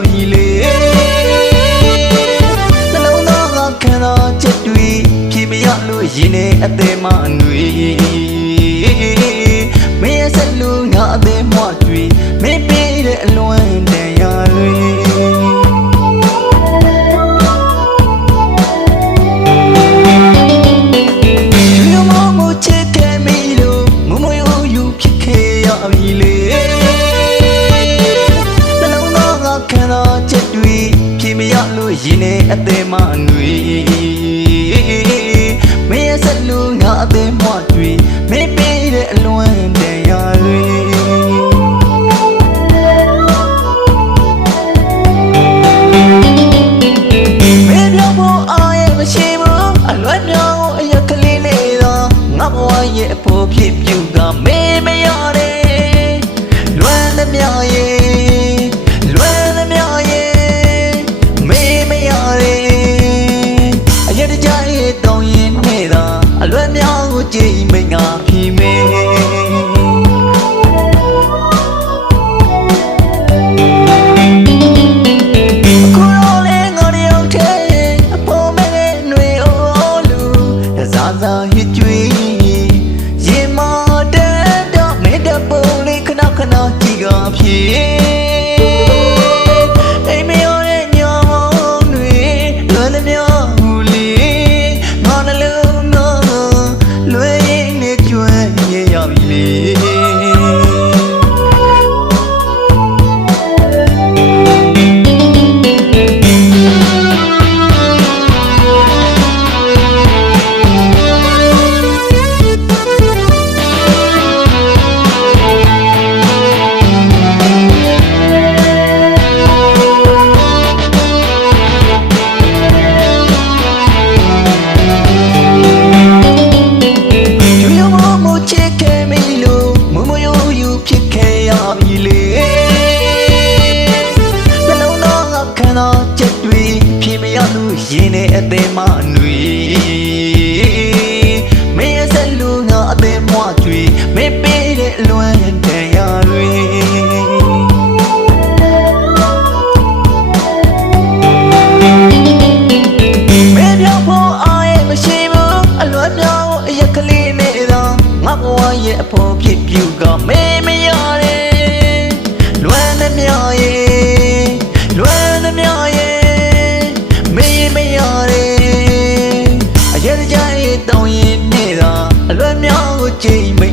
ပြီလေနှလုံးသားကခံစားချက်တွေဖြေမရလို့ရင်ထဲအသေးမှအနှွေမင်းရဲ့ဆက်လို့ငါအသေးမှကျွေမင်းပေးတဲ့အလွန်တန်ရလွေရင်ထဲအသေးမှအနှွေမင်းရဲ့ဆက်လို့ငါအသေးမှကျွေမင်းပေးတဲ့အလွန်တန်ရလွေမင်းပြောဖို့အားရမရှိဘူးအလွတ်မြောက်အရက်ကလေးလေးတော့ငါဘဝရဲ့အဖို့ဖြစ်ပြုကမင်းမရတဲ့လွမ်းသမျှရဲ့အလွယ်များကိုကြည်မိန်ငါဖြီမေအခုတော့လေငါတယောက်တည်းအပေါ်မဲ့ຫນွေအိုးလူဇာဇာဟစ်ကြွေရင်မတဲ့တော့မေတ္တပုံလေးခဏခဏကြည့်ကဖြီအိမ်မရတဲ့ညောင်းတွေလွယ်လည်းများရင်ထဲအသေးမှအနှွေမင်းရဲ့ဆက်လို့ငါအသေးမှကျွေမင်းပေးတဲ့အလွန်တန်ရလွေမင်းပြောဖို့အားရမရှိဘူးအလွတ်မြောက်အရက်ကလေးနဲ့တော့ငါဘဝရဲ့အဖို့ဖြစ်ပြုကမင်းမရတဲ့လွမ်းသမျှရဲ့လွမ်းသမျှရဲ့အလွယ်များကိုကြိမ်မိ